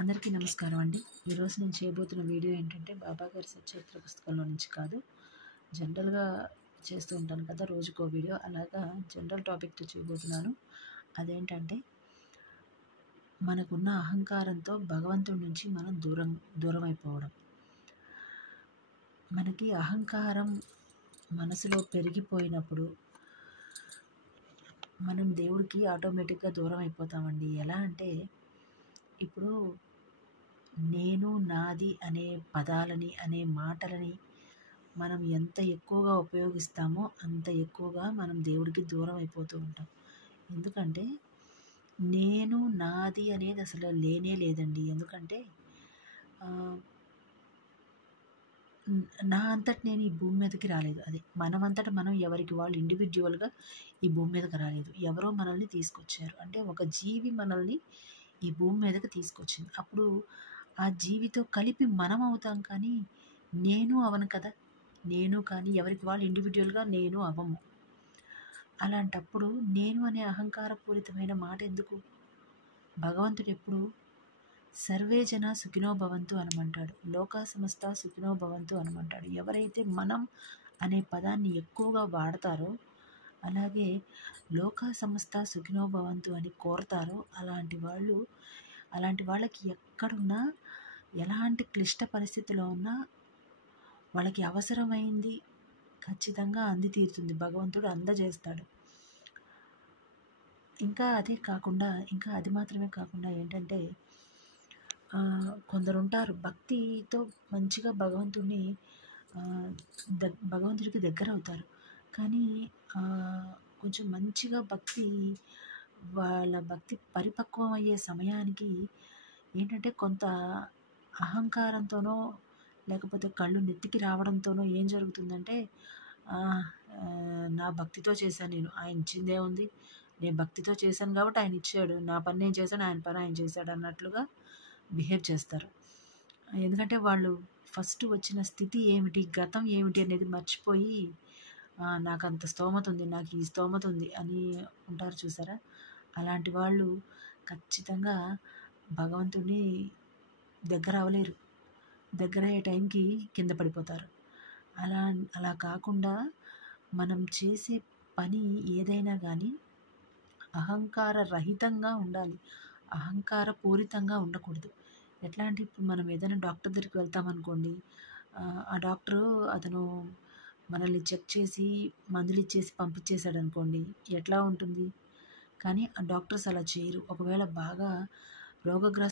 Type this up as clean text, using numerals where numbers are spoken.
అందరికీ నమస్కారం అండి. ఈరోజు నేను చేయబోతున్న వీడియో ఏంటంటే బాబా గారి సచ్చరిత్ర పుస్తకంలో నుంచి కాదు, జనరల్గా చేస్తూ ఉంటాను కదా రోజుకో వీడియో, అలాగా జనరల్ టాపిక్తో చేయబోతున్నాను. అదేంటంటే మనకున్న అహంకారంతో భగవంతుడి నుంచి మనం దూరం అయిపోవడం. మనకి అహంకారం మనసులో పెరిగిపోయినప్పుడు మనం దేవుడికి ఆటోమేటిక్గా దూరం అయిపోతామండి. ఎలా అంటే ఇప్పుడు నేను, నాది అనే పదాలని, అనే మాటలని మనం ఎంత ఎక్కువగా ఉపయోగిస్తామో అంత ఎక్కువగా మనం దేవుడికి దూరం అయిపోతూ ఉంటాం. ఎందుకంటే నేను, నాది అనేది అసలు లేనే లేదండి. ఎందుకంటే నా అంతట నేను ఈ భూమి మీదకి రాలేదు. అది మనమంతట మనం ఎవరికి వాళ్ళు ఇండివిజువల్గా ఈ భూమి మీదకి రాలేదు. ఎవరో మనల్ని తీసుకొచ్చారు. అంటే ఒక జీవి మనల్ని ఈ భూమి మీదకి తీసుకొచ్చింది. అప్పుడు ఆ జీవితో కలిపి మనం అవుతాం, కానీ నేను అవను కదా. నేను కానీ ఎవరికి వాళ్ళు ఇండివిజువల్గా నేను అవ్వము. అలాంటప్పుడు నేను అనే అహంకారపూరితమైన మాట ఎందుకు? భగవంతుడు ఎప్పుడు సర్వే జన సుఖినో భవంతు అనమంటాడు, లోకా సమస్త సుఖినో భవంతు అనమంటాడు. ఎవరైతే మనం అనే పదాన్ని ఎక్కువగా వాడతారో, అలాగే లోకా సమస్త సుఖినో భవంతు అని కోరతారో, అలాంటి వాళ్ళకి ఎక్కడున్నా, ఎలాంటి క్లిష్ట పరిస్థితిలో ఉన్నా వాళ్ళకి అవసరమైంది ఖచ్చితంగా అంది తీరుతుంది. భగవంతుడు అందజేస్తాడు. ఇంకా అది మాత్రమే కాకుండా ఏంటంటే కొందరు ఉంటారు భక్తితో మంచిగా భగవంతుడికి దగ్గర అవుతారు. కానీ కొంచెం మంచిగా వాళ్ళ భక్తి పరిపక్వం అయ్యే సమయానికి ఏంటంటే కొంత అహంకారంతోనో లేకపోతే కళ్ళు నెత్తికి రావడంతోనో ఏం జరుగుతుందంటే, నా భక్తితో చేశాను, ఆయన ఇచ్చిందే ఉంది, నేను భక్తితో చేశాను కాబట్టి ఆయన ఇచ్చాడు, నా పని నేను చేశాను, ఆయన పని ఆయన చేశాడు అన్నట్లుగా బిహేవ్ చేస్తారు. ఎందుకంటే వాళ్ళు ఫస్ట్ వచ్చిన స్థితి ఏమిటి, గతం ఏమిటి అనేది మర్చిపోయి నాకు అంత స్తోమత ఉంది, నాకు ఈ స్తోమత ఉంది అని ఉంటారు చూసారా. అలాంటి వాళ్ళు ఖచ్చితంగా భగవంతుడిని దగ్గర అవ్వలేరు. దగ్గర అయ్యే టైంకి కింద పడిపోతారు. అలా కాకుండా మనం చేసే పని ఏదైనా కానీ అహంకార రహితంగా ఉండాలి, అహంకార పూరితంగా ఉండకూడదు. ఎట్లా అంటే ఇప్పుడు మనం ఏదైనా డాక్టర్ దగ్గరికి వెళ్తామనుకోండి, ఆ డాక్టరు అతను మనల్ని చెక్ చేసి మందులు ఇచ్చేసి పంపించేశాడు అనుకోండి, ఎట్లా ఉంటుంది? కానీ ఆ డాక్టర్స్ అలా చేయరు. ఒకవేళ బాగా రోగగ్రస్త